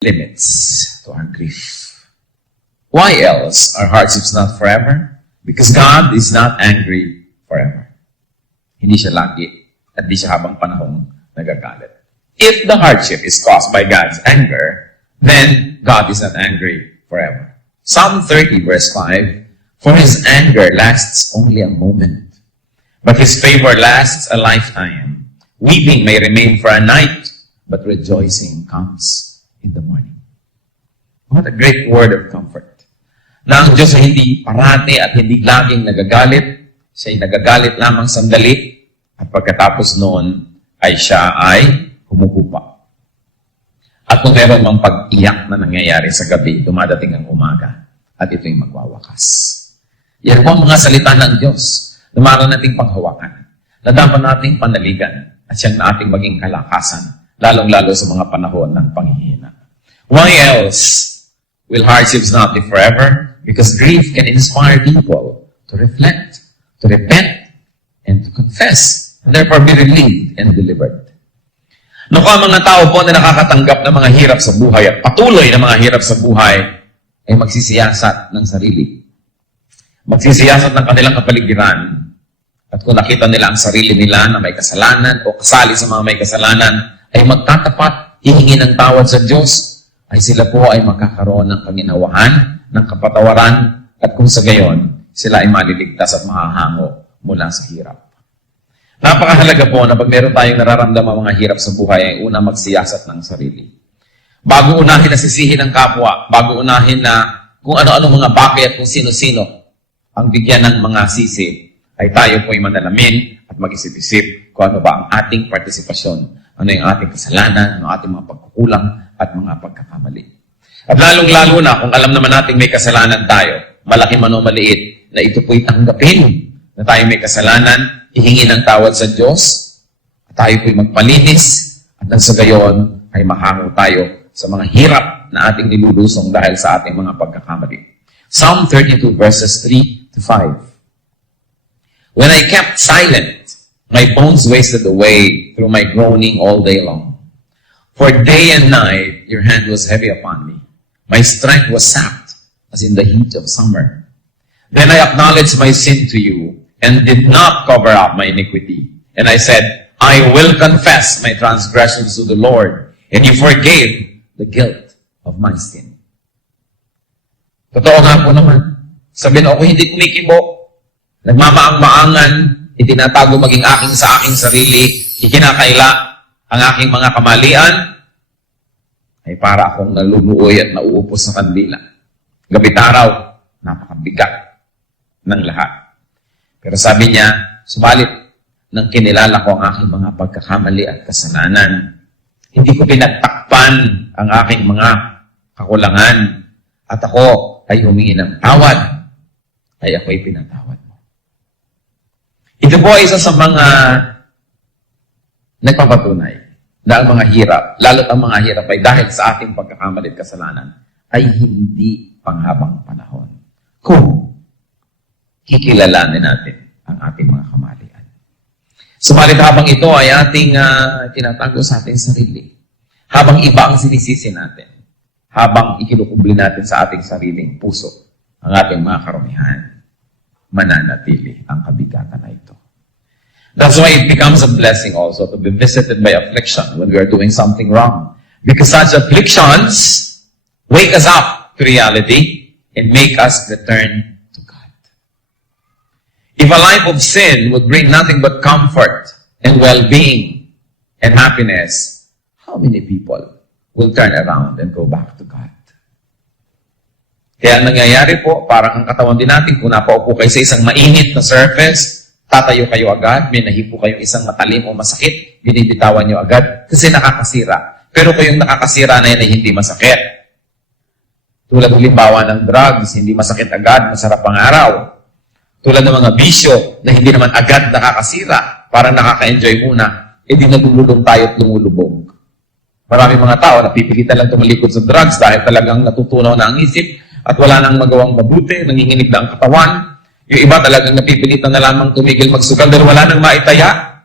limits to our grief. Why else are hardships not forever? Because God is not angry forever. Hindi siya lagi at hindi siya habang panahong nagagalit. If the hardship is caused by God's anger, then God is not angry forever. Psalm 30 verse 5, for His anger lasts only a moment, but His favor lasts a lifetime. Weeping may remain for a night, but rejoicing comes in the morning. What a great word of comfort. Na ang Diyos ay hindi parati at hindi laging nagagalit. Siya ay nagagalit lamang sandali at pagkatapos noon ay siya ay humuhupa. At kung meron mang pag-iyak na nangyayari sa gabi, dumadating ang umaga at ito'y magwawakas. Yan po ang mga salita ng Diyos na maaari nating panghawakan, na dapat nating panaligan at siyang na ating maging kalakasan, lalong-lalo sa mga panahon ng panghihina. Why else will hardships not be forever? Because grief can inspire people to reflect, to repent, and to confess, and therefore be relieved and delivered. Naku, ang mga tao po na nakakatanggap ng mga hirap sa buhay at patuloy na mga hirap sa buhay ay magsisiyasat ng sarili. Magsisiyasat ng kanilang kapaligiran. At kung nakita nila ang sarili nila na may kasalanan o kasali sa mga may kasalanan, ay magtatapat, hihingi ng tawad sa Diyos, ay sila po ay magkakaroon ng kaginawahan, ng kapatawaran, at kung sa gayon, sila ay maliligtas at mahahango mula sa hirap. Napakahalaga po na pag meron tayong nararamdaman mga hirap sa buhay, ay una magsiyasat ng sarili. Bago unahin na sisihin ng kapwa, bago unahin na kung ano-ano mga bakit at kung sino-sino ang bigyan ng mga sisi, ay tayo po ay manalamin at mag-isip-isip kung ano ba ang ating partisipasyon, ano yung ating kasalanan, ano ating mga pagkukulang at mga pagkakamali. At lalong-lalo na kung alam naman natin may kasalanan tayo, malaki man o maliit, na ito po'y tanggapin na tayo may kasalanan, hihingi ng tawad sa Diyos, at tayo po'y magpalinis, at nang sa gayon ay mahango tayo sa mga hirap na ating nilulusong dahil sa ating mga pagkakamali. Psalm 32 verses 3 to 5. When I kept silent, my bones wasted away through my groaning all day long. For day and night your hand was heavy upon me. My strength was sapped as in the heat of summer. Then I acknowledged my sin to you and did not cover up my iniquity. And I said, I will confess my transgressions to the Lord, and you forgave the guilt of my sin. Totoo nga po naman. Sabihin ako, hindi kumikibo. Nagmamaang-maangan, itinatago maging aking sa aking sarili, ikinakaila ang aking mga kamalian, ay para akong naluluoy at nauupos sa kandila. Gabit araw, napakabigat ng lahat. Pero sabi niya, subalit, nang kinilala ko ang aking mga pagkakamali at kasalanan, hindi ko pinagtakpan ang aking mga kakulangan, at ako ay humingi ng tawad, ay ako'y pinatawad mo. Ito po ay isa sa mga nagpapatunay na ang mga hirap, lalo't ang mga hirap ay dahil sa ating pagkakamali at kasalanan, ay hindi panghabang panahon. Kung kikilalanin natin ang ating mga kamalian. Subalit habang ito ay ating tinatago sa ating sarili, habang iba ang sinisisi natin, habang ikinukubli natin sa ating sariling puso ang ating mga karumihan, mananatili ang kabigatan na ito. That's why it becomes a blessing also to be visited by affliction when we are doing something wrong. Because such afflictions wake us up to reality and make us return to God. If a life of sin would bring nothing but comfort and well-being and happiness, how many people will turn around and go back to God? Kaya nangyayari po, parang ang katawan din natin, kung napaupo kayo sa isang mainit na surface, tatayo kayo agad, may nahipo kayong isang matalim o masakit, binibitawan nyo agad, kasi nakakasira. Pero kung yung nakakasira na yan ay hindi masakit. Tulad halimbawa ng drugs, hindi masakit agad, masarap ang araw. Tulad ng mga bisyo na hindi naman agad nakakasira, parang nakaka-enjoy muna, di nagululong tayo at lumulubog. Maraming mga tao, napipilitan lang tumalikod sa drugs dahil talagang natutunaw na ang isip at wala nang magawang mabuti, nanginginig na ang katawan. Yung iba talagang napipilitan na lamang tumigil magsugal dahil wala nang maitaya.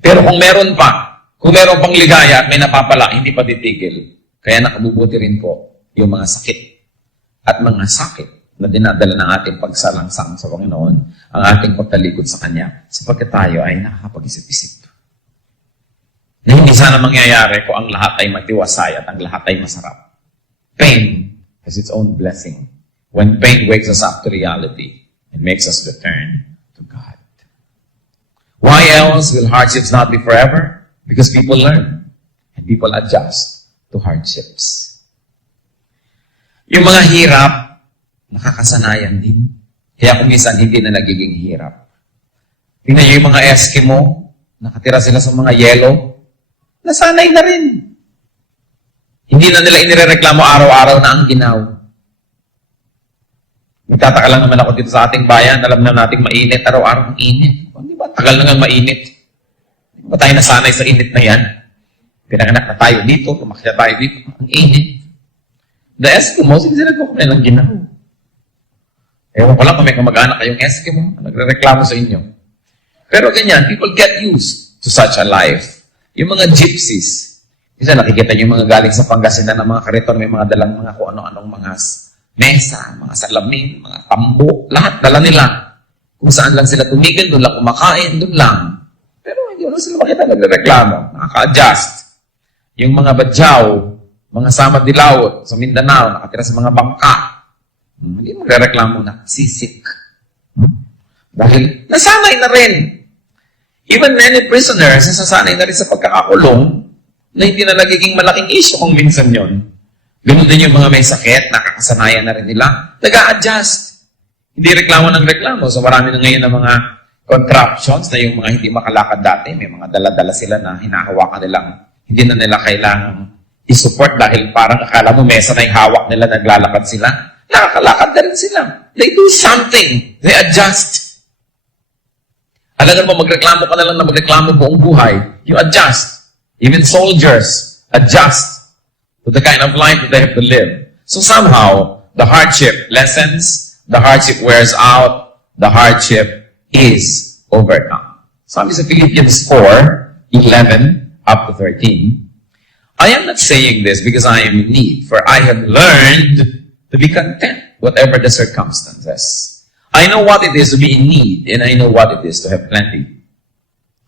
Pero kung meron pa, Kung meron pang ligaya at may napapala, hindi pa titigil. Kaya nakabubuti rin po yung mga sakit at mga sakit na dinadala ng ating pagsalangsang sa Panginoon, ang ating pagtalikod sa Kanya, sapagkat tayo ay nakakapag-isip-isip. Na hindi sana mangyayari kung ang lahat ay matiwasay at ang lahat ay masarap. Pain has its own blessing. When pain wakes us up to reality, it makes us return to God. Why else will hardships not be forever? Because people learn and people adjust to hardships. Yung mga hirap, nakakasanayan din. Kaya kung minsan hindi na nagiging hirap. Tingnan nyo yung mga Eskimo, nakatira sila sa mga yelo, nasanay na rin. Hindi na nila inirereklamo araw-araw na ang ginaw. Nagtataka lang naman ako dito sa ating bayan, alam na nating mainit, araw-araw ang init. Di ba? Tagal na nga mainit. Di ba tayo nasanay sa init na yan? Pinanganak na tayo dito, tumakya tayo dito, ang init. The Eskimos, hindi sila nagkukunin ng ginaw. Ewan ko lang kung may kamag-anak kayong Eskimo, nagre-reklamo sa inyo. Pero ganyan, people get used to such a life. Yung mga gypsies, isa nakikita niyo yung mga galing sa Pangasinan ng mga kariton, may mga dalang mga kung ano-anong mga mesa, mga salamin, mga tambo, lahat dala nila. Kung saan lang sila tumigil, doon lang kumakain, doon lang. Pero hindi mo sila makita nagre-reklamo, nakaka-adjust. Yung mga badyaw, mga samad dilawot sa Mindanao, nakatira sa mga bangka, hindi magre-reklamo na, sisik. Dahil nasanay na rin. Even many prisoners, nasasanay na rin sa pagkakakulong na hindi na nagiging malaking issue kung minsan yon. Ganun din yung mga may sakit, nakakasanayan na rin nila, nag-a-adjust. Hindi reklamo ng reklamo. So marami na ngayon ng mga contraptions na yung mga hindi makalakad dati, may mga dala-dala sila na hinahawakan nilang hindi na nila kailangang isupport dahil parang akala mo mesa na yung hawak nila, naglalakad sila. Nakakalakad na rin sila. They do something. They adjust. Alam mo, magreklamo ka na lang na magreklamo buong buhay. You adjust. Even soldiers adjust to the kind of life that they have to live. So somehow, the hardship lessens, the hardship wears out, the hardship is overcome. Sabi sa Philippians 4:11 up to 13, I am not saying this because I am in need, for I have learned to be content, whatever the circumstances. I know what it is to be in need, and I know what it is to have plenty.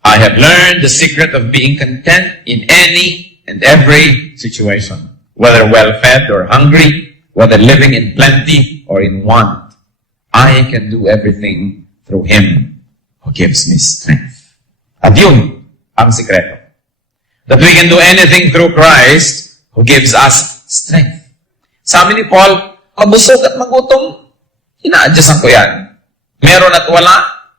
I have learned the secret of being content in any and every situation, whether well-fed or hungry, whether living in plenty or in want. I can do everything through Him who gives me strength. At yun ang sikreto. That we can do anything through Christ who gives us strength. Sabi ni Paul, mabusog at magutom, ina-adjustan ko yan. Meron at wala,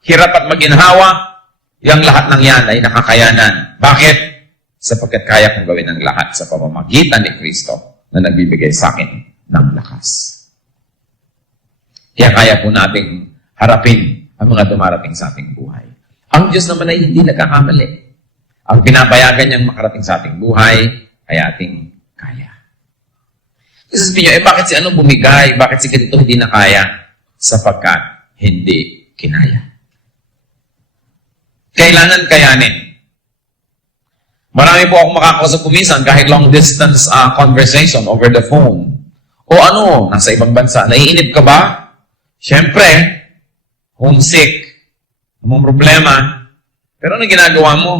hirap at maginhawa, yung lahat ng yan ay nakakayanan. Bakit? Sapagkat kaya kong gawin ang lahat sa pamamagitan ni Kristo na nagbibigay sa akin ng lakas. Kaya kaya po nating harapin ang mga dumarating sa ating buhay. Ang Diyos naman ay hindi nagkakamali. Ang pinapayagan niyang makarating sa ating buhay ay ating kaya. Kasi sabihin nyo, bakit si ano bumigay? Bakit si ganito hindi na kaya? Sapagkat hindi kinaya. Kailangan kayanin. Marami po akong makakausap kumisan kahit long distance conversation over the phone. O ano, nasa ibang bansa. Naiinip ka ba? Siyempre, homesick. Anong problema? Pero ano ginagawa mo?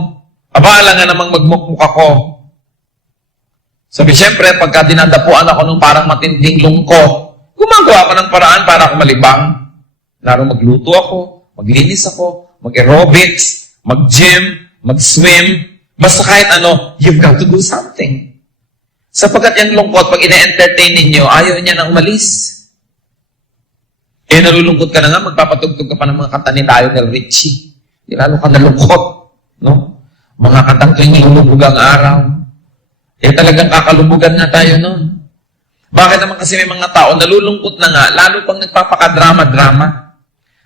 Abala nga namang magmukmuk ako. Sabi, siyempre, pagka dinadapuan ako nung parang matinding lungkot, gumagawa ako ng paraan para ako malibang. Laro magluto ako, maglinis ako, mag-aerobics, mag-gym, mag-swim. Basta kahit ano, you've got to do something. Sapagkat yung lungkot, pag ina-entertain ninyo, ayaw niya na umalis. Eh, nalulungkot ka na nga, magpapatugtog ka pa ng mga kanta ni Lionel Richie. Di lalo ka nalungkot, no? Mga kantang tuwing nilulubog ang araw. Eh, talagang kakalumugan na tayo noon. Bakit naman kasi may mga tao nalulungkot na nga, lalo pang nagpapakadrama-drama.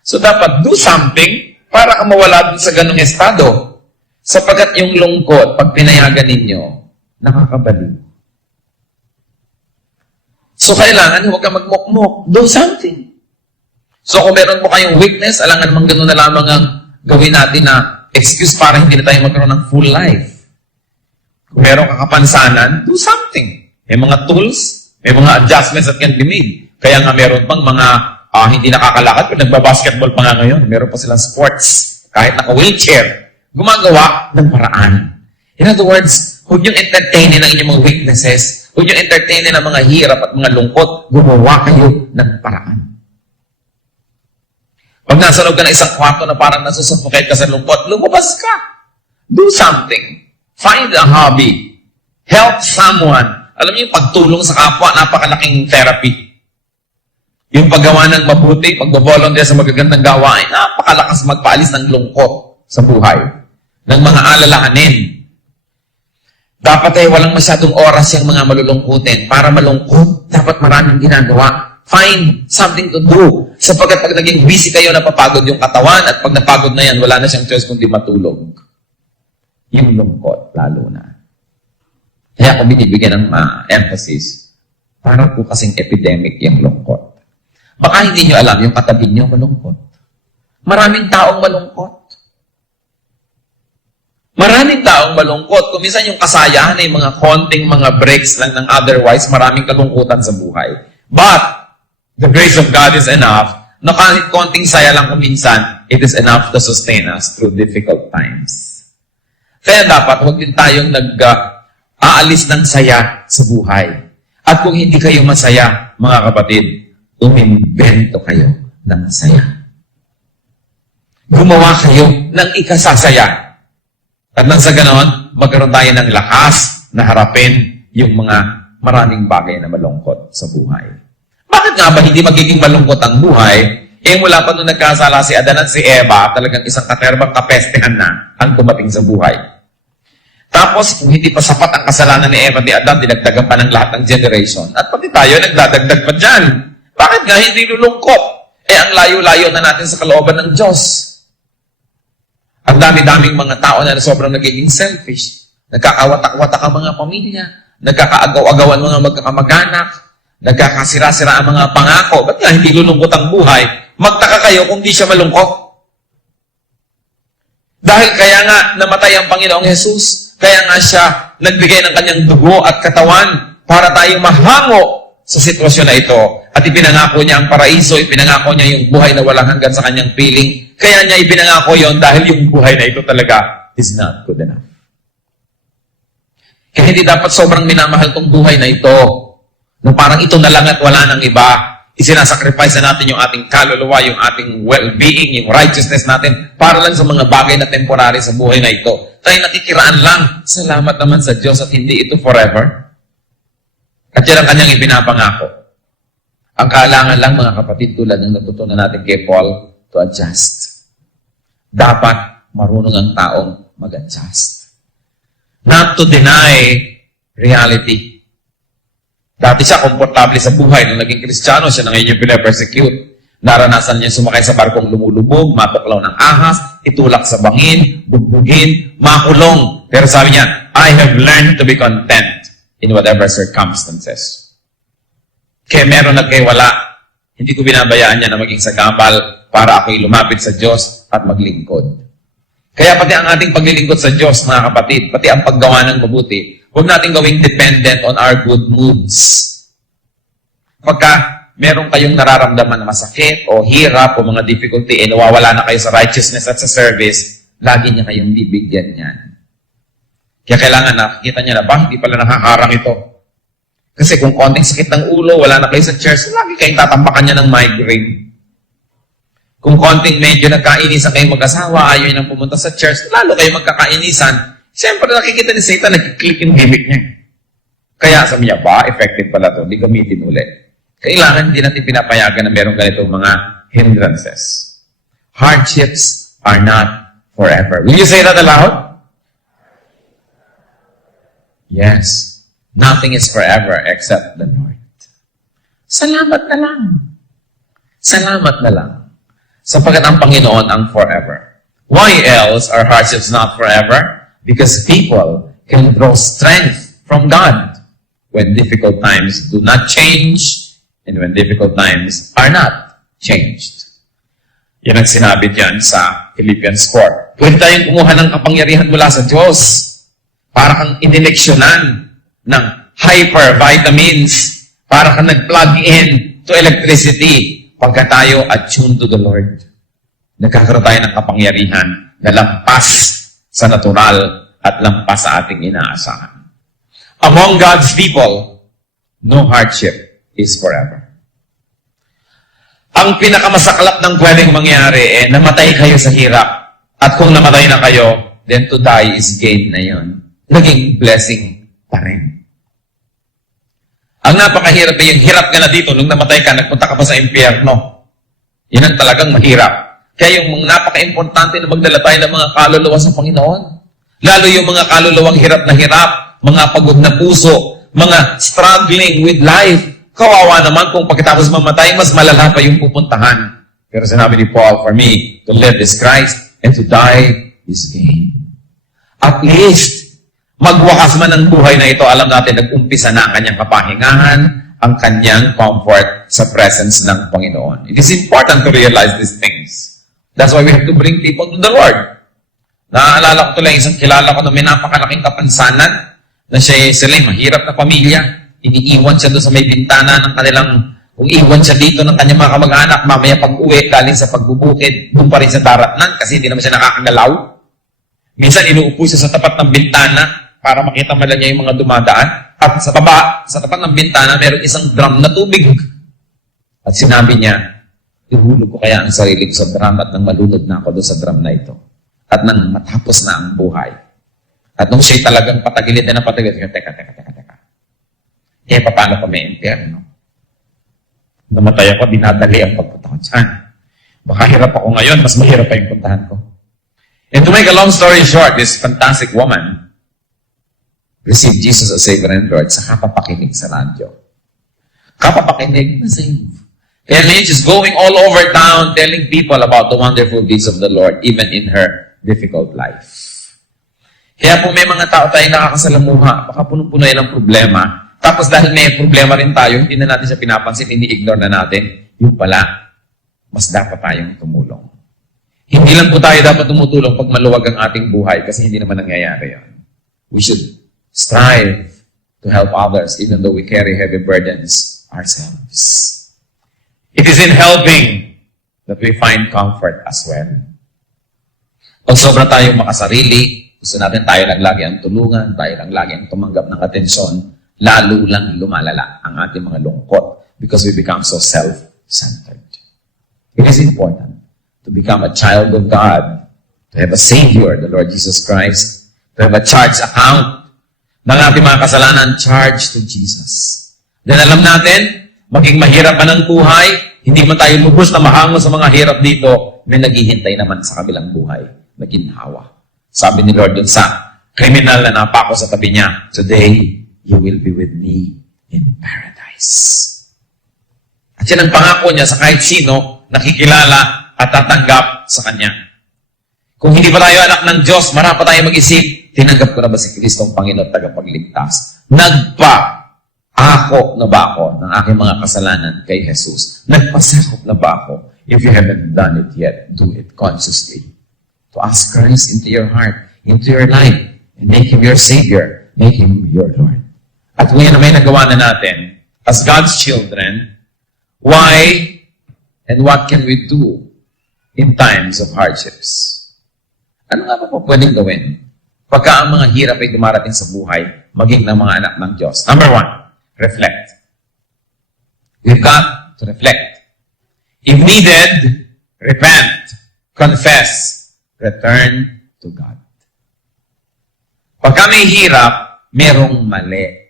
So, dapat do something para ka mawala dun sa ganung estado. Sapagkat yung lungkot, pag pinayagan ninyo, nakakabaliw. So, kailangan huwag ka magmukmuk. Do something. So, kung meron po kayong weakness, alangan mang gano'n na lamang ang gawin natin na excuse para hindi na tayo magkaroon ng full life. Kung meron kang kapansanan, do something. May mga tools, may mga adjustments that can be made. Kaya nga meron pang mga hindi nakakalakad, pero nagbabasketball pa nga ngayon. Meron pa silang sports, kahit naka-wheelchair. Gumagawa ng paraan. In other words, huwag niyong entertainin ang inyong mga weaknesses. Huwag niyong entertainin ang mga hirap at mga lungkot. Gumawa kayo ng paraan. Pag nasa loob ka na isang kwarto na parang nasusuffocate ka sa lungkot, lumabas ka. Do something. Find a hobby. Help someone. Alam niyo yung pagtulong sa kapwa, napakalaking therapy. Yung paggawa ng mabuti, pagbavolunteer sa magagandang gawain, napakalakas magpaalis ng lungkot sa buhay. Ng mga alalahanin. Dapat ay walang masyadong oras yung mga malulungkutin. Para malungkot, dapat maraming ginagawa. Find something to do. Sapagkat pag naging busy kayo, napapagod yung katawan, at pag napagod na yan, wala na siyang choice kundi matulog. Yung lungkot, lalo na. Kaya ako binibigyan ng emphasis. Parang po kasing epidemic yung lungkot. Baka hindi nyo alam, yung katabi nyo malungkot. Maraming taong malungkot. Maraming taong malungkot. Kung minsan yung kasayahan ay mga konting mga breaks lang ng otherwise, maraming kalungkutan sa buhay. But, the grace of God is enough na kahit konting saya lang kung minsan, it is enough to sustain us through difficult times. Kaya dapat, huwag din tayong aalis ng saya sa buhay. At kung hindi kayo masaya, mga kapatid, umimbento kayo ng saya. Gumawa kayo ng ikasasaya. At nang sa ganon, magkaroon tayo ng lakas na harapin yung mga maraming bagay na malungkot sa buhay. Bakit nga ba hindi magiging malungkot ang buhay? Mula pa nung nagkasala si Adan at si Eva, talagang isang katerbang kapestehan na ang dumating sa buhay. Tapos, kung hindi pa sapat ang kasalanan ni Eva at ni Adan, dinagdagan pa ng lahat ng generation. At pati tayo, nagdadagdag pa dyan. Bakit nga hindi lulungkot? Ang layo-layo na natin sa kalooban ng Diyos. Ang dami-daming mga tao na sobrang nagiging selfish. Nagkakawatak-watak ang mga pamilya. Nagkakaagaw-agawan mga magkakamag-anak. Nagkakasira-sira ang mga pangako. Ba't nga hindi lulungkot ang buhay? Magtaka kayo kung di siya malungkot. Dahil kaya nga namatay ang Panginoong Jesus. Kaya nga siya nagbigay ng kanyang dugo at katawan para tayong mahango sa sitwasyon na ito. At ipinangako niya ang paraiso, ipinangako niya yung buhay na walang hanggan sa kanyang piling. Kaya niya ipinangako yon dahil yung buhay na ito talaga is not good enough. Kaya hindi dapat sobrang minamahal tong buhay na ito. Na parang ito na lang at wala nang iba. Isinasacrifice na natin yung ating kaluluwa, yung ating well-being, yung righteousness natin para lang sa mga bagay na temporary sa buhay na ito. Tayo nakikiraan lang. Salamat naman sa Diyos at hindi ito forever. At yan ang kanyang ipinapangako. Ang kailangan lang, mga kapatid, tulad ng natutunan natin kay Paul, to adjust. Dapat marunong ang taong mag-adjust. Not to deny reality. Dati siya komportable sa buhay. Nung naging Kristiyano, siya na ngayon yung pinapersecute. Naranasan niya sumakay sa barkong lumulubog, matuklaw ng ahas, itulak sa bangin, bugbugin, makulong. Pero sabi niya, I have learned to be content in whatever circumstances. Kaya meron at kaya wala. Hindi ko binabayaan niya na maging sagabal para ako'y lumapit sa Diyos at maglingkod. Kaya pati ang ating paglilingkod sa Diyos, mga kapatid, pati ang paggawa ng mabuti, huwag natin gawing dependent on our good moods. Pagka meron kayong nararamdaman na masakit o hirap o mga difficulty, nawawala na kayo sa righteousness at sa service, lagi niya kayong bibigyan niyan. Kaya kailangan nakikita niya na hindi pala nakakarang ito. Kasi kung konting sakit ng ulo, wala na kayo sa church, lagi kayong tatambakan niya ng migraine. Kung konting medyo nagkainisan kayong mag-asawa, ayaw nang pumunta sa church, lalo kayo magkakainisan, siyempre nakikita ni Satan, nag-click yung gimmick niya. Kaya sabi niya, effective pala ito, hindi gamitin ulit. Kailangan hindi natin pinapayagan na meron ganitong mga hindrances. Hardships are not forever. Will you say that aloud? Yes. Nothing is forever except the Lord. Salamat na lang. Salamat na lang. Sapagkat ang Panginoon ang forever. Why else are hardships not forever? Because people can draw strength from God when difficult times do not change and when difficult times are not changed. Yan ang sinabi diyan sa Philippians 4. Pwede tayong kumuha ng kapangyarihan mula sa Diyos. Para kang inileksyonan ng hypervitamins. Para kang nag-plug in to electricity. Pagka tayo attuned to the Lord, nagkakaroon tayo ng kapangyarihan na lampas sa natural at lampas sa ating inaasahan. Among God's people, no hardship is forever. Ang pinakamasaklap ng pwedeng mangyari namatay kayo sa hirap. At kung namatay na kayo, then to die is gain na yun. Naging blessing pa rin. Ang napakahirap yung hirap ka na dito, nung namatay ka, nagpunta ka pa sa impyerno. Yan ang talagang mahirap. Kaya yung napaka-importante na magdala tayo ng mga kaluluwa sa Panginoon. Lalo yung mga kaluluwang hirap na hirap, mga pagod na puso, mga struggling with life. Kawawa naman kung pagkatapos mamatay, mas malala pa yung pupuntahan. Pero sinabi ni Paul, for me, to live is Christ, and to die is gain. At least, magwakas man ang buhay na ito, alam natin, nag-umpisa na ang kanyang kapahingahan, ang kanyang comfort sa presence ng Panginoon. It is important to realize these things. That's why we have to bring people to the Lord. Naaalala ko tuloy, isang kilala ko na may napakalaking kapansanan, na sila mahirap na pamilya, iniiwan siya doon sa may bintana ng kanilang, kung iwan siya dito ng kanyang mga kamag-anak, mamaya pag-uwi, galing sa pagbubukid, doon pa rin sa daratnan, kasi hindi naman siya nakakagalaw. Minsan, inuupo siya sa tapat ng bintana, para makita man lang niya yung mga dumadaan. At sa baba, sa tapat ng bintana, meron isang drum na tubig. At sinabi niya, ihulog ko kaya ang sarili ko sa drum at nang malunod na ako doon sa drum na ito. At nang matapos na ang buhay. At nung siya'y talagang patagilid na patagilid, teka. Paano pa may impyerno? Namatay ako, dinadali ang pagpunta ko dyan. Baka hirap ako ngayon, mas mahirap pa yung puntahan ko. And to make a long story short, this fantastic woman received Jesus as Savior and Lord sa kapapakinig sa radyo. Kapapakinig na save. Kaya ngayon, she's going all over town telling people about the wonderful deeds of the Lord, even in her difficult life. Kaya kung may mga tao tayong nakakasalamuha, baka punong-puno yan ang problema. Tapos dahil may problema rin tayo, hindi na natin siya pinapansin, ini-ignore na natin, yung pala, mas dapat tayong tumulong. Hindi lang po tayo dapat tumutulong pag maluwag ang ating buhay kasi hindi naman nangyayari yun. We should strive to help others even though we carry heavy burdens ourselves. It is in helping that we find comfort as well. Pag sobra tayong makasarili, gusto natin tayo lang lagi ang tulungan, tayo lang lagi ang tumanggap ng atensyon, lalo lang lumalala ang ating mga lungkot because we become so self-centered. It is important to become a child of God, to have a Savior, the Lord Jesus Christ, to have a charge account ng ating mga kasalanan, charge to Jesus. Then alam natin, maging mahirap pa ng buhay, hindi man tayo lubos na mahango sa mga hirap dito, may naghihintay naman sa kabilang buhay, maginhawa. Sabi ni Lord dun sa kriminal na napako sa tabi niya, today, you will be with me in paradise. At yan ang pangako niya sa kahit sino nakikilala at tatanggap sa Kanya. Kung hindi pa tayo anak ng Diyos, marapa tayo mag-isip, tinanggap ko na ba si Kristo ang Panginoon at tagapagligtas? Ako na ba ako ng aking mga kasalanan kay Jesus? Nagpasakop na ba ako? If you haven't done it yet, do it consciously. To ask Christ into your heart, into your life, and make Him your Savior, make Him your Lord. At kung yan na may nagawa na natin, as God's children, why and what can we do in times of hardships? Ano nga ba po pwedeng gawin pagka ang mga hirap ay dumarating sa buhay, maging ng mga anak ng Diyos? Number one, reflect. We've got to reflect. If needed, repent, confess, return to God. Pagka may hirap, merong mali.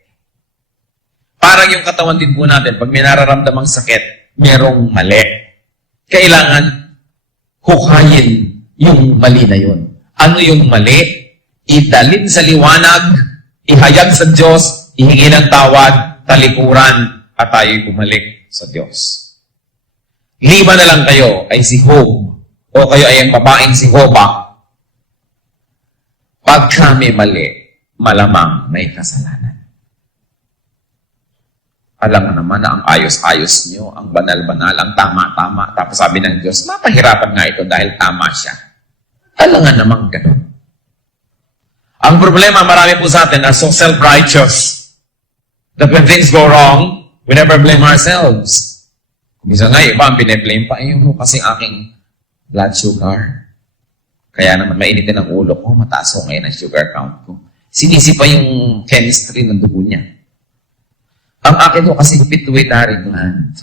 Parang yung katawan din po natin, pag may nararamdamang sakit, merong mali. Kailangan hukayin yung mali na yun. Ano yung mali? Idalin sa liwanag, ihayag sa Diyos, ihingi ng tawad, talikuran, at tayo'y bumalik sa Diyos. Liba na lang kayo ay si Job, o kayo ay ang babaeng si Joba. Pag kami mali, malamang may kasalanan. Alam mo naman na ang ayos-ayos nyo, ang banal-banal, ang tama-tama. Tapos sabi ng Diyos, mapahirapan nga ito dahil tama siya. Alam nga namang ganun. Ang problema, marami po sa atin are so self-righteous that when things go wrong, we never blame ourselves. Minsan nga, iba ang bine-blame pa, mo kasi aking blood sugar. Kaya naman mainitin ang ulo ko, mataas ko ngayon ang sugar count ko. Sinisi pa yung chemistry ng dugo niya. Ang akin ko kasi pituitary gland.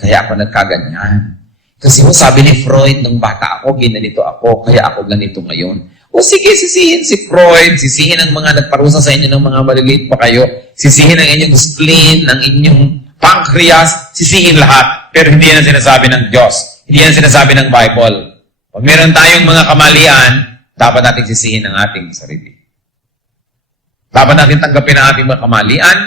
Kaya ako nagkaganyan. Kasi sabi ni Freud, nung bata ako, ginanito ako, kaya ako ganito ngayon. O sige, sisihin si Freud, sisihin ang mga nagparusa sa inyo ng mga maliliit pa kayo, sisihin ang inyong spleen, ang inyong pancreas, sisihin lahat. Pero hindi yan sinasabi ng Diyos. Hindi yan sinasabi ng Bible. Pag meron tayong mga kamalian, dapat natin sisihin ang ating sarili. Dapat natin tanggapin ang ating mga kamalian,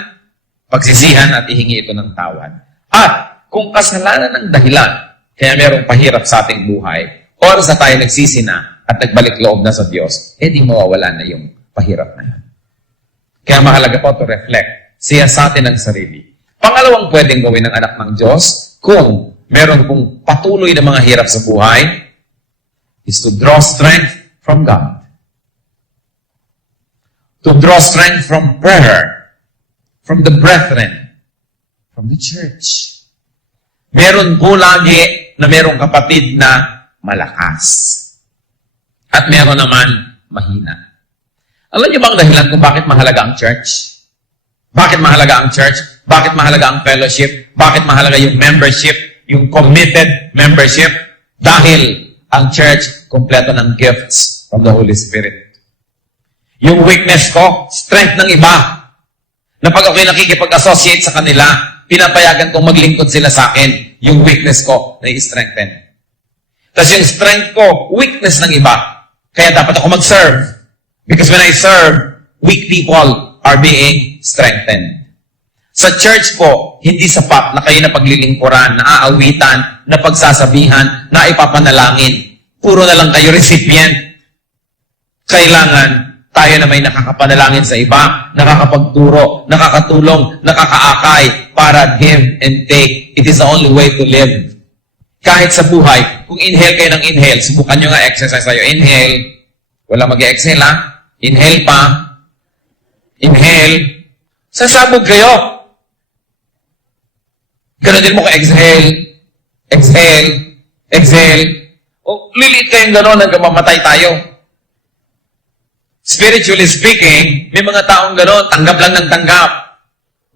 pagsisihan at ihingi ito ng tawad. At kung kasalanan ng dahilan, kaya merong pahirap sa ating buhay, or sa tayo nagsisi na at nagbalik loob na sa Diyos, di mawawala na yung pahirap na yan. Kaya mahalaga po to reflect. Siya sa atin ang sarili. Pangalawang pwedeng gawin ng anak ng Diyos, kung meron pong patuloy na mga hirap sa buhay, is to draw strength from God. To draw strength from prayer, from the brethren, from the church. Meron po lagi na merong kapatid na malakas. At meron naman mahina. Alam niyo bang dahilan kung bakit mahalaga ang church? Bakit mahalaga ang church? Bakit mahalaga ang fellowship? Bakit mahalaga yung membership? Yung committed membership? Dahil ang church, kompleto ng gifts from the Holy Spirit. Yung weakness ko, strength ng iba. Na pag ako'y nakikipag-associate sa kanila, pinapayagan kong maglingkod sila sa akin. Yung weakness ko, na-strengthen. Tapos yung strength ko, weakness ng iba. Kaya dapat ako mag-serve. Because when I serve, weak people are being strengthened. Sa church po, hindi sapat na kayo na paglilingkuran, na aawitan, na pagsasabihan, na ipapanalangin. Puro na lang kayo recipient. Kailangan tayo na may nakakapanalangin sa iba, nakakapagturo, nakakatulong, nakakaakay, para give and take. It is the only way to live. Kahit sa buhay, kung inhale kayo ng inhale, subukan nyo nga exercise tayo. Inhale. Wala mag-exhale ha. Inhale pa. Inhale. Sasabog kayo. Ganun din mo ka exhale. Exhale. Exhale. O, lilit kayong gano'n hanggang mamatay tayo. Spiritually speaking, may mga taong gano'n, tanggap lang ng tanggap.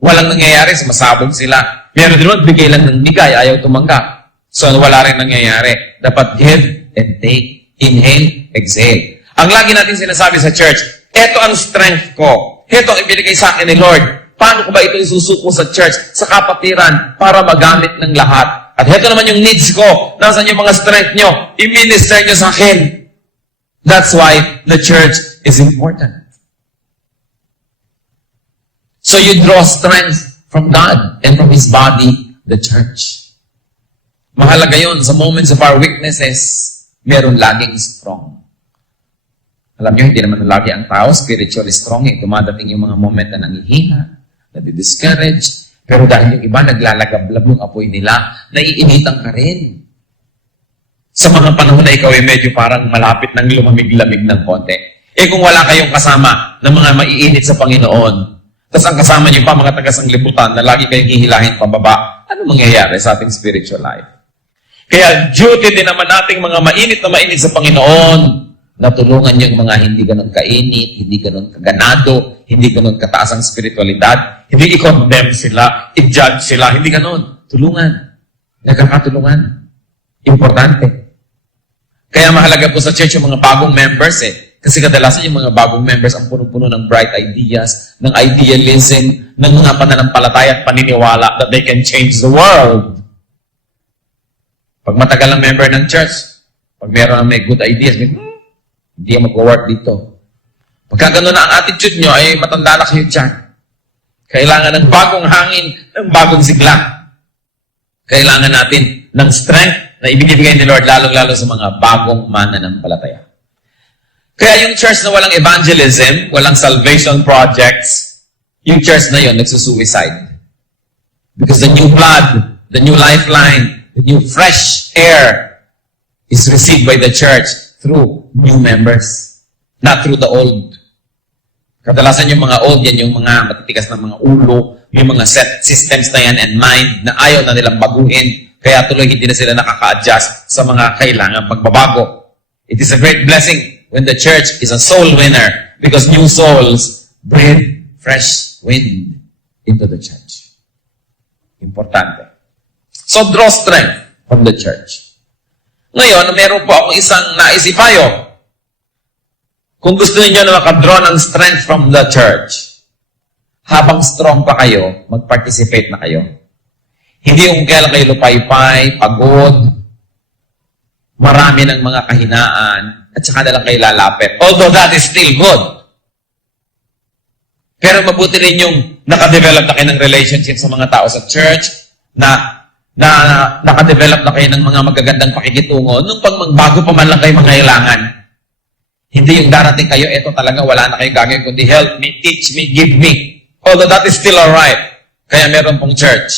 Walang nangyayari, sumasabog sila. Meron din naman, bigay lang ng bigay, ayaw tumanggap. So, wala rin nangyayari. Dapat give and take. Inhale, exhale. Ang lagi natin sinasabi sa church, eto ang strength ko. Eto ang ibinigay sa akin ni Lord. Paano ko ba ito isusuko sa church, sa kapatiran, para magamit ng lahat? At eto naman yung needs ko. Nasaan yung mga strength nyo? I-minister nyo sa akin. That's why the church is important. So you draw strength from God and from His body, the church. Mahalaga yun. Sa moments of our weaknesses, meron laging strong. Alam nyo, hindi naman lagi ang tao spiritually strong. Dumadating yung mga moment na nangihina, na-discourage. Pero dahil yung iba naglalagablab yung apoy nila, naiinitan ka rin. Sa mga panahon na ikaw ay medyo parang malapit ng lumamig-lamig ng konti. Kung wala kayong kasama ng mga maiinit sa Panginoon, tapos ang kasama niyo pa mga taga-sanglibutan na lagi kayong hihilahin pababa, ano mangyayari sa ating spiritual life? Kaya duty din naman nating mga mainit na mainit sa Panginoon na tulungan yung mga hindi ganun kainit, hindi ganun kaganado, hindi ganun kataas ang spiritualidad, hindi i-condemn sila, i-judge sila, hindi ganun. Tulungan. Nagkakatulungan. Importante. Kaya mahalaga po sa church yung mga bagong members Kasi kadalasan yung mga bagong members ang puno-puno ng bright ideas, ng idealism, ng mga pananampalataya at paniniwala that they can change the world. Pag matagal ang member ng church, pag meron may good ideas, hindi mag-work dito. Pagka gano'n ang attitude nyo, ay matanda na kayo dyan. Kailangan ng bagong hangin, ng bagong sigla. Kailangan natin ng strength na ibinibigay ni Lord, lalong-lalo sa mga bagong mananampalataya. Kaya yung church na walang evangelism, walang salvation projects, yung church na yun, nagsusuicide. Because the new blood, the new lifeline, the new fresh air is received by the church through new members, not through the old. Kadalasan yung mga old, yan yung mga matitikas na mga ulo, yung mga set systems na yan and mind na ayaw na nilang baguhin. Kaya tuloy hindi na sila nakaka-adjust sa mga kailangan pagbabago. It is a great blessing when the church is a soul winner because new souls breathe fresh wind into the church. Importante. So draw strength from the church. Ngayon, meron po akong isang naisipayo. Kung gusto niyo na makadraw ng strength from the church, habang strong pa kayo, mag-participate na kayo. Hindi yung kailan kayo lupay-pay, pagod, marami ng mga kahinaan, at saka na lang kayo lalapit. Although that is still good. Pero mabuti rin yung nakadevelop na kayo ng relationship sa mga tao sa church, na nakadevelop na kayo ng mga magagandang pakikitungo, nung pag magbago pa man lang kayo mangailangan. Hindi yung darating kayo, eto talaga, wala na kayong gagawin, kundi help me, teach me, give me. Although that is still alright. Kaya meron pong church.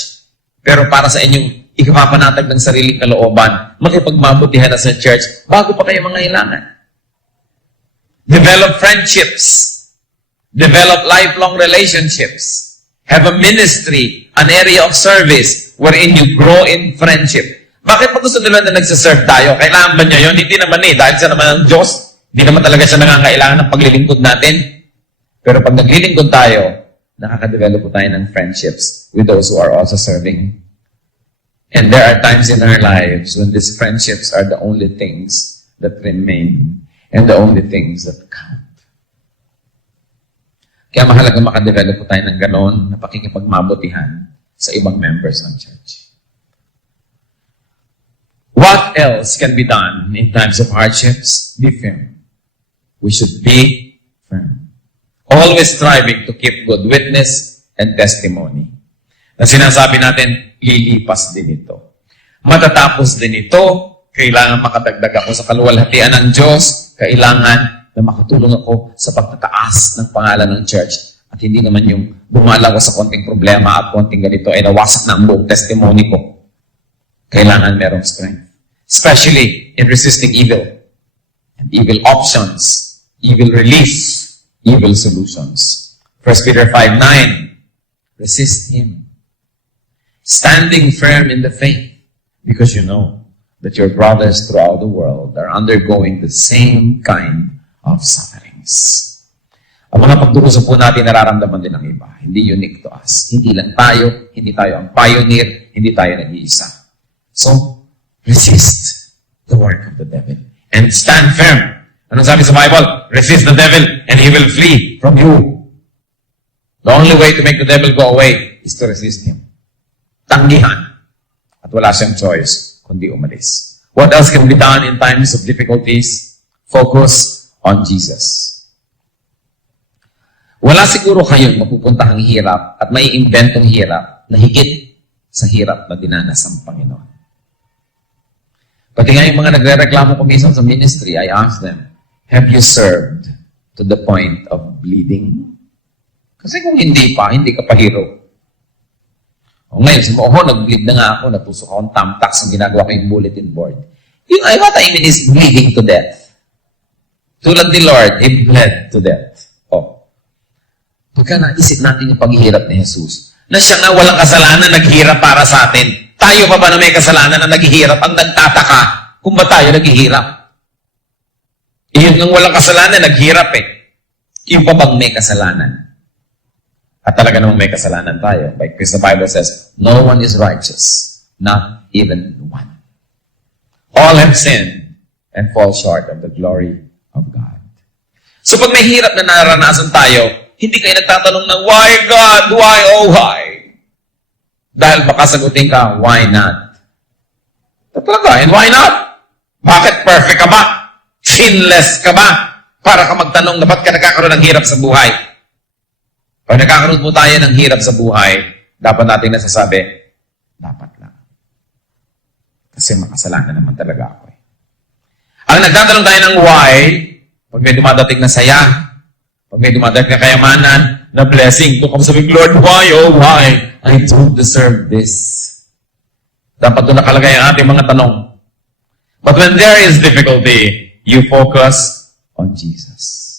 Pero para sa inyong ikapapanatag ng sariling kalooban, makipagmabutihan na sa church, bago pa kayo mangailangan. Develop friendships. Develop lifelong relationships. Have a ministry, an area of service, wherein you grow in friendship. Bakit pa gusto nila na nagsaserve tayo? Kailangan ba niya yun? Hindi naman dahil siya naman ang Diyos. Hindi naman talaga siya nangangailangan ng paglilingkod natin. Pero pag naglilingkod tayo, nakaka-develop po tayo ng friendships with those who are also serving. And there are times in our lives when these friendships are the only things that remain and the only things that count. Kaya mahalaga makadevelop po tayo ng ganon na pakikipagmabutihan sa ibang members ng church. What else can be done in times of hardships? Be firm. We should be firm. Always striving to keep good witness and testimony. Na sinasabi natin, lilipas din ito. Matatapos din ito, kailangan makadagdag ako sa kaluwalhatian ng Diyos, kailangan na makatulong ako sa pagtataas ng pangalan ng church. At hindi naman yung bumala ko sa konting problema at konting ganito ay nawasak na ang buong testimony ko. Kailangan merong strength. Especially in resisting evil. And evil options. Evil relief. Evil solutions. 1 Peter 5:9. Resist him. Standing firm in the faith. Because you know that your brothers throughout the world are undergoing the same kind of sufferings. Ang mga pagdurusa po natin nararamdaman din ng iba. Hindi unique to us. Hindi lang tayo. Hindi tayo ang pioneer. Hindi tayo nag-iisa. So, resist the work of the devil. And stand firm. Anong sabi sa Bible? Resist the devil and he will flee from you. The only way to make the devil go away is to resist him. Tanggihan. At wala siyang choice kundi umalis. What else can be done in times of difficulties? Focus on Jesus. Wala siguro kayong mapupuntahang hirap at may inventong hirap na higit sa hirap na dinanas ng Panginoon. Pati nga yung mga nagre-reklamo ko minsan sa ministry, I ask them, have you served to the point of bleeding? Kasi kung hindi pa, hindi ka pa hero. O ngayon, nag-bleed na nga ako, natusok akong tamtax ang ginagawa ko yung bulletin board. What I mean is bleeding to death. Tulad ni Lord, He bled to death. Pagka naisip natin yung paghihirap ni Jesus, na siya nga walang kasalanan, naghihirap para sa atin. Tayo pa ba na may kasalanan na naghihirap ang nagtataka kung ba tayo naghihirap? Iyon ng walang kasalanan, naghihirap eh. Yung pa bang may kasalanan? At talaga namang may kasalanan tayo. Because the Bible says, no one is righteous, not even one. All have sinned and fall short of the glory of God. So pag may hirap na naranasan tayo, hindi kayo nagtatanong ng, why God? Why, oh why? Dahil baka sagutin ka, why not? Talaga, and why not? Bakit perfect ka ba? Sinless ka ba? Para ka magtanong na ba't ka nagkakaroon ng hirap sa buhay? Pag nagkakaroon po tayo ng hirap sa buhay, dapat natin nasasabi, dapat lang. Kasi makasalanan naman talaga ako eh. Ang nagtatanong tayo ng why, pag may dumadating na saya, pag may dumadating na kayamanan, na blessing, kung sabi, Lord, why, oh why? I don't deserve this. Dapat doon nakalagay ang ating mga tanong. But when there is difficulty, you focus on Jesus.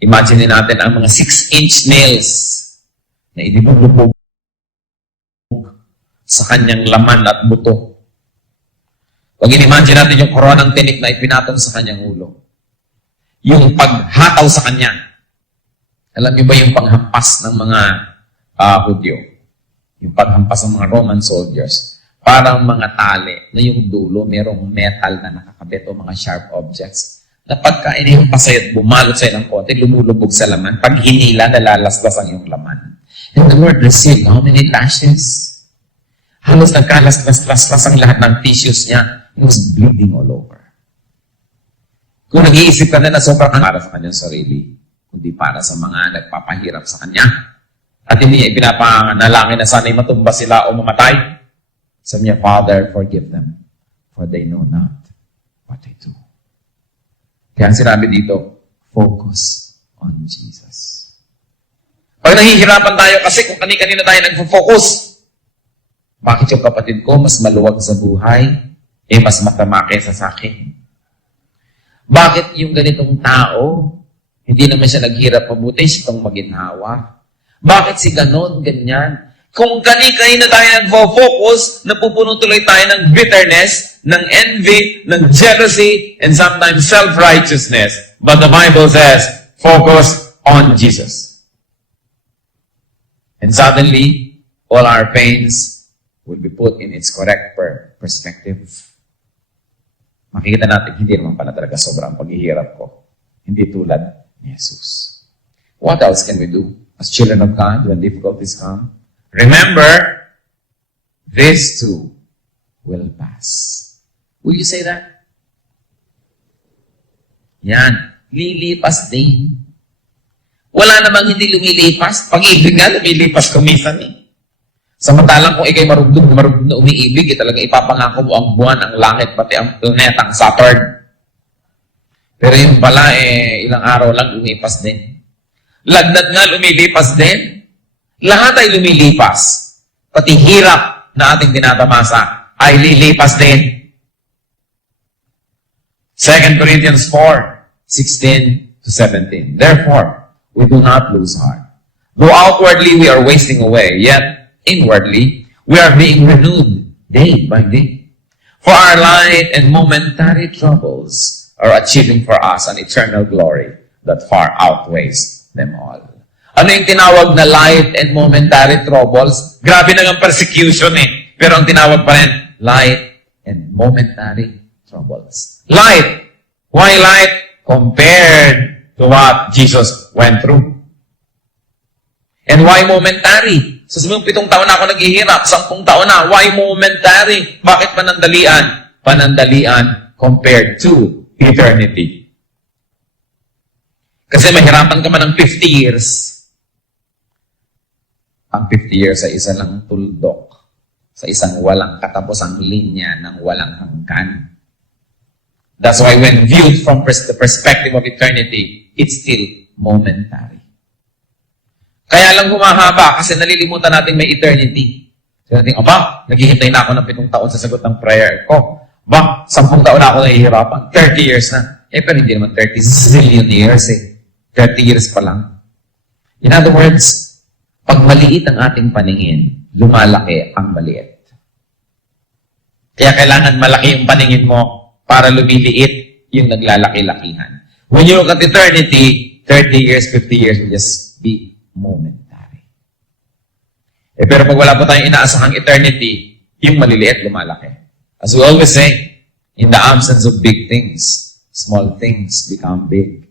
Imagine natin ang mga 6-inch nails na inilulubog sa kanyang laman at buto. Pag in-imagine natin yung koronang tinik na ipinatong sa kanyang ulo. Yung paghataw sa kanya. Alam niyo ba yung paghampas ng mga Hudyo? Yung paghampas ng mga Roman soldiers. Parang mga tali na yung dulo, merong metal na nakakabit o mga sharp objects. Na pagka inihampas sa'yo at bumalot sa'yo ng konti, lumulubog sa laman. Pag hinila, nalalaslas ang yung laman. And the Lord received how many lashes? Halos nagkalas-las-las ang lahat ng tissues niya. He was bleeding all over. Kung nag-iisip ka na sobrang para sa kanyang sarili, kundi para sa mga nagpapahirap sa kanya. At hindi niya ipinapanalangin na sana'y matumba sila o mamatay. Sabi niya, Father, forgive them, for they know not what they do. Kaya ang sinabi dito, focus on Jesus. Pag nahihirapan tayo kasi kung kani-kanina tayo nagfo-focus, bakit yung kapatid ko mas maluwag sa buhay, mas matama kaysa sa akin? Bakit yung ganitong tao, hindi naman siya naghirap mabuti, siya itong maginhawa? Bakit si ganon, ganyan? Kung kani-kanina tayo nagfo-focus, napupuno tuloy tayo ng bitterness, ng envy, ng jealousy, and sometimes self-righteousness. But the Bible says, focus on Jesus. And suddenly, all our pains will be put in its correct perspective. Makikita natin, hindi naman pala talaga sobrang paghihirap ko. Hindi tulad ni Jesus. What else can we do as children of God when difficulties come? Remember, this too will pass. Will you say that? Yan. Lilipas din. Wala namang hindi lumilipas. Pag-ibig nga, lumilipas kumisan eh. Samantalang kung ikay marugdog na umiibig, talagang ipapangako mo ang buwan, ang langit, pati ang planetang Saturn. Pero yung pala, ilang araw lang lumipas din. Lagnat nga, lumilipas din. Lahat ay lumilipas. Pati hirap na ating tinatamasa ay lilipas din. 2 Corinthians 4:16-17. Therefore, we do not lose heart. Though outwardly we are wasting away, yet inwardly, we are being renewed day by day. For our light and momentary troubles are achieving for us an eternal glory that far outweighs them all. Ano yung tinawag na light and momentary troubles? Grabe na ang persecution eh. Pero ang tinawag pa rin, light and momentary troubles. Light. Why light? Compared to what Jesus went through. And why momentary? So sabi mo, 7 taon na ako naghihirap, 10 taon na. Why momentary? Bakit panandalian? Panandalian compared to eternity. Kasi mahirapan ka man ng 50 years. Ang 50 years ay isa lang tuldok sa isang walang katapusang linya ng walang hanggan. That's why when viewed from the perspective of eternity, it's still momentary. Kaya lang humahaba kasi nalilimutan natin may eternity. So natin, naghihintay na ako ng 7 taon sa sagot ng prayer ko. 10 taon na ako nahihirapan. 30 years na. Pero hindi naman 30 zillion years eh. 30 years pa lang. In other words, pag maliit ang ating paningin, lumalaki ang maliit. Kaya kailangan malaki yung paningin mo para lumiliit yung naglalaki-lakihan. When you look at eternity, 30 years, 50 years will just be momentary. Pero pag wala pa tayong inaasahang eternity, yung maliliit lumalaki. As we always say, in the absence of big things, small things become big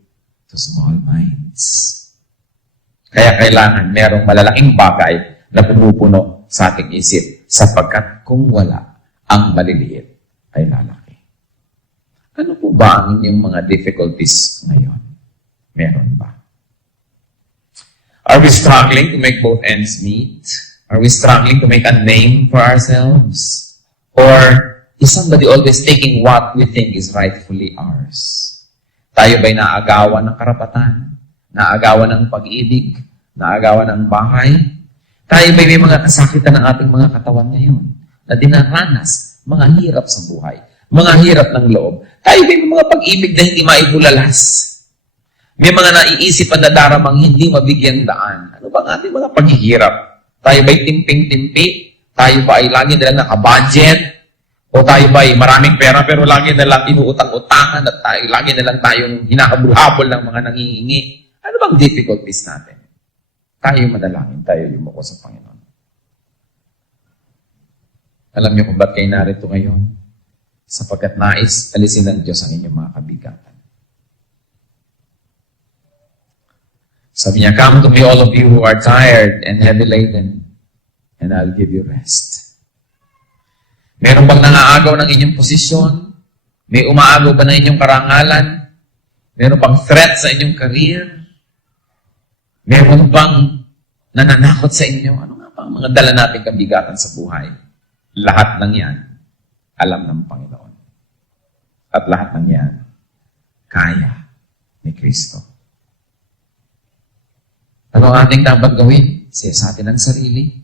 to small minds. Kaya kailangan merong malalaking bagay na pumupuno sa ating isip sapagkat kung wala, ang maliliit ay lalaki. Ano po ba ang inyong mga difficulties ngayon? Meron ba? Are we struggling to make both ends meet? Are we struggling to make a name for ourselves? Or is somebody always taking what we think is rightfully ours? Tayo ba'y naagawan ng karapatan? Naagawan ng pag-ibig? Naagawan ng bahay? Tayo ba'y may mga kasakitan ng ating mga katawan ngayon? Na dinaranas, mga hirap sa buhay, mga hirap ng loob. Tayo ba'y may mga pag-ibig na hindi maibulalas? May mga naiisip at nadaramang hindi mabigyan daan. Ano ba ang ating mga paghihirap? Tayo ba'y timping-timpi? Tayo ba ay lagi na lang nakabudget? O tayo ba ay maraming pera pero lagi na lang inuutang-utangan at tayo, lagi na lang tayong hinahabol-habol ng mga nangihingi? Ano bang difficulties natin? Tayo madalangin, tayo yumuko sa Panginoon. Alam niyo kung ba't kayo narito ngayon? Sapagkat nais alisin ng Diyos ang inyong mga kabigatan. Sabi niya, "Come to me, all of you who are tired and heavy laden, and I'll give you rest." Meron bang nangaagaw ng inyong posisyon? May umaagaw ba ng inyong karangalan? Meron bang threat sa inyong career? Meron bang nananakot sa inyo? Ano nga pa ang mga dala nating kabigatan sa buhay? Lahat ng yan, alam ng Panginoon. At lahat ng yan, kaya ni Kristo. Ano ang ating dapat gawin? Siya sa atin ang sarili.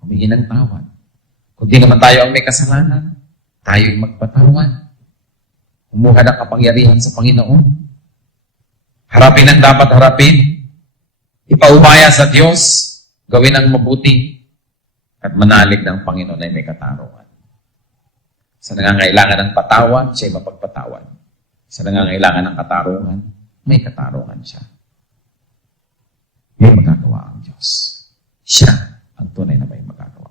Humingi ng tawad. Kung di naman tayo ang may kasalanan, tayo'y magpatawad. Humuha ng kapangyarihan sa Panginoon. Harapin ang dapat harapin. Ipaubaya sa Diyos. Gawin ang mabuti. At manalig ng Panginoon ay may katarungan. Sa nangangailangan ng patawad, siya'y mapagpatawad. Sa nangangailangan ng katarungan, may katarungan siya. May magagawa ang Diyos. Siya ang tunay na may magagawa.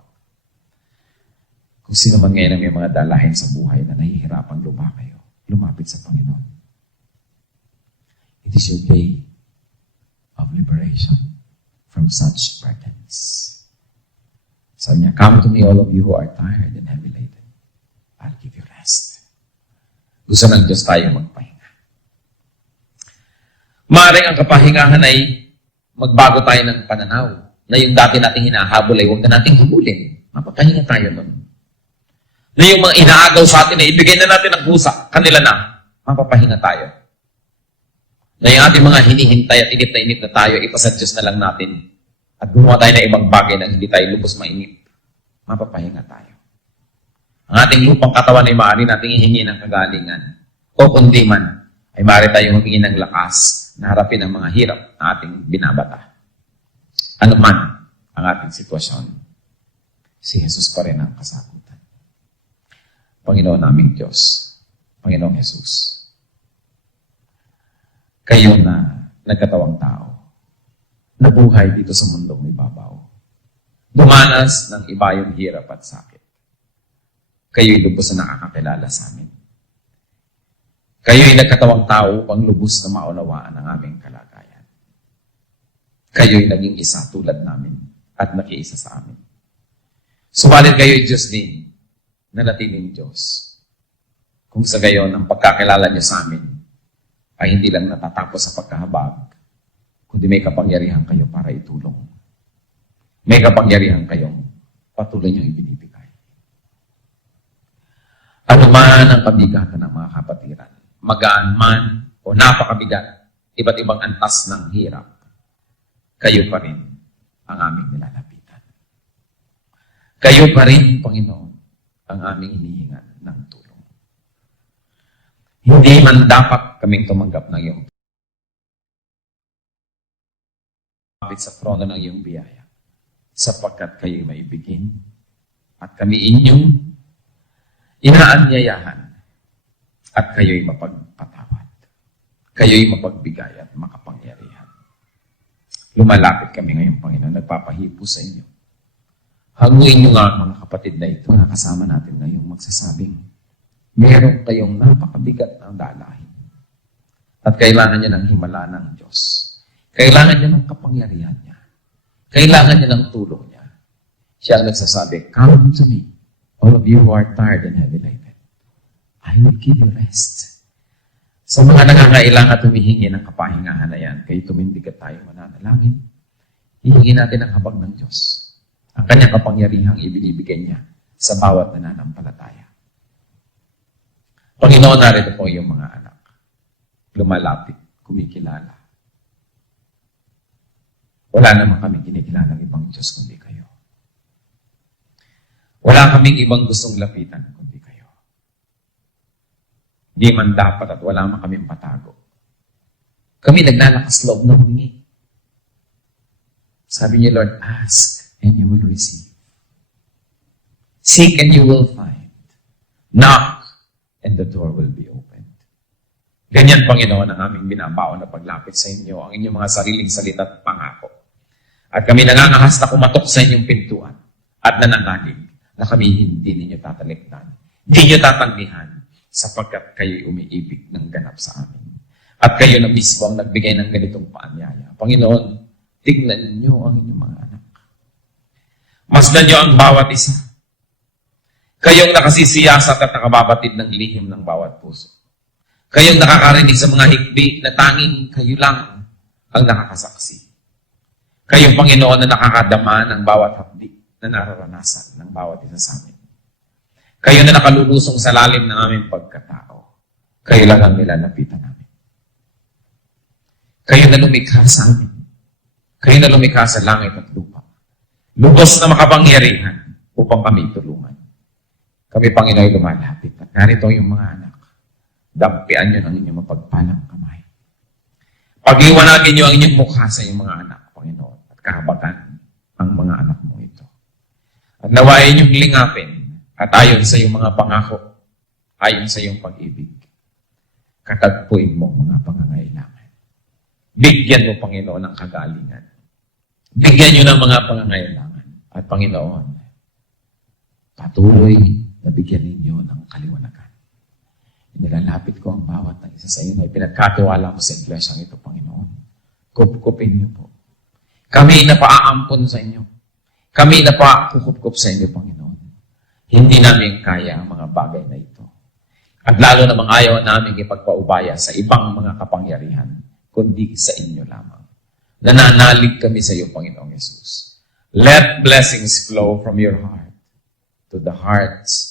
Kung sino man ngayon ang may mga dalahin sa buhay na nahihirapan kayo, lumapit sa Panginoon. It is your day of liberation from such burdens. Sabi niya, "Come to me, all of you who are tired and heavy laden. I'll give you rest." Gusto ng Diyos tayo magpahinga. Maaaring ang kapahingahan ay magbago tayo ng pananaw na yung dati nating hinahabol ay huwag na nating habulin. Mapapahinga tayo nun. Na yung mga inaagaw sa atin ay ibigay na natin ang husa. Kanila na. Mapapahinga tayo. Na yung ating mga hinihintay at inip na tayo, ipasa Diyos na lang natin. At gumawa tayo ng ibang bagay na hindi tayo lubos mainip. Mapapahinga tayo. Ang ating lupang katawan ay maaari nating ihingi ng kagalingan. O kundi man, ay maaari tayong humingi ng lakas na harapin ang mga hirap na ating binabata. Ano man ang ating sitwasyon, si Jesus pa rin ang kasagutan. Panginoon naming Diyos, Panginoong Jesus, kayo na nagkatawang tao, nabuhay dito sa mundong may babaw, dumanas ng iba yung hirap at sakit. Kayo'y lubos na nakakakilala sa amin. Kayo'y nagkatawang tao upang lubos na maunawaan ang aming kalagayan. Kayo'y naging isa tulad namin at nakiisa sa amin. Subalit kayo'y Diyos din, nanatiling Diyos. Kung sa gayon, ang pagkakilala niyo sa amin ay hindi lang natatapos sa pagkahabag, kundi may kapangyarihan kayo para itulong. May kapangyarihan kayong patuloy niyong ibinibigay. Ano man ang kabigatan ng mga kapatiran, magaan man o napakabigat, iba't ibang antas ng hirap, kayo pa rin ang aming nilalapitan. Kayo pa rin, Panginoon, ang aming hinihingan ng tulong. Hindi man dapat kaming tumanggap ng iyong kapit sa trono ng iyong biyaya, sapagkat kayo'y maibigin at kami inyong inaanyayahan at kayo'y mapagpatawad. Kayo'y mapagbigay at makapangyarihan. Lumalapit kami ngayon, Panginoon, nagpapahipo sa inyo. Hanguin niyo nga mga kapatid na ito na kasama natin ngayong magsasabing, meron kayong napakabigat ng dalahin. At kailangan niya ng himala ng Diyos. Kailangan niya ng kapangyarihan niya. Kailangan niya ng tulong niya. Siya ang nagsasabi, "Come to me, all of you who are tired and heavy laden. I will give you rest." Sa mga nangangailangan at humihingi ng kapahingahan na yan, kayo tumindig at tayo mananalangin. Hihingi natin ang habag ng Diyos. Ang kanyang kapangyarihang ibinibigay niya sa bawat nananampalataya. Panginoon, narito po yung mga anak. Lumalapit, kumikilala. Wala naman kami kinikilala ng ibang Diyos kundi kayo. Wala kaming ibang gustong lapitan kundi kayo. Di man dapat at wala man kaming patago. Kami naglalakas loob na humingi. Sabi niya, Lord, ask and you will receive. Seek and you will find. Knock and the door will be opened. Ganyan, Panginoon, ang aming binabaon na paglapit sa inyo, ang inyong mga sariling salita at pangako. At kami nangangahas na kumatok sa inyong pintuan at nananalig na kami hindi ninyo tatalikdan. Hindi nyo tatanggihan sapagkat kayo'y umiibig ng ganap sa amin. At kayo na mismo ang nagbigay ng ganitong paanyaya. Panginoon, tignan ninyo ang inyong mga anak. Masdan nyo ang bawat isa. Kayong nakasisiyasat at nakababatid ng lihim ng bawat puso. Kayong nakakarinig sa mga hikbi na tanging kayo lang ang nakakasaksi. Kayong Panginoon na nakakadama ng bawat hapdi na nararanasan ng bawat isa sa amin. Kayo na nakalulusong sa lalim ng aming pagkatao. Kayo lang ang nilalapitan namin. Kayo na lumikha sa amin. Kayo na lumikha sa langit at lupa. Lubos na makapangyarihan upang kami tulungan. Kami, Panginoon, lumalapit. At narito yung mga anak. Dampian nyo ng inyong mapagpalang kamay. Pag-iwanagin nyo ang inyong mukha sa inyong mga anak, Panginoon, at kahabatan ang mga anak mo ito. At nawain niyong lingapin at ayon sa iyong mga pangako, ayon sa iyong pag-ibig, katagpuin mo mga pangangailangan. Bigyan mo, Panginoon, ng kagalingan. Bigyan niyo ng mga pangangailangan. At Panginoon, patuloy na bigyan ninyo ng kaliwanagan. Nilalapit ko ang bawat ng isa sa inyo na ipinagkatiwala mo sa iglesyang ito, Panginoon. Kupkupin niyo po. Kami na paaampon sa inyo. Kami na pakukup sa inyo, Panginoon. Hindi namin kaya ang mga bagay na ito. At lalo namang ayaw namin ipagpaubaya sa ibang mga kapangyarihan, kundi sa inyo lamang. Nananalig kami sa iyo, Panginoong Yesus. Let blessings flow from your heart to the hearts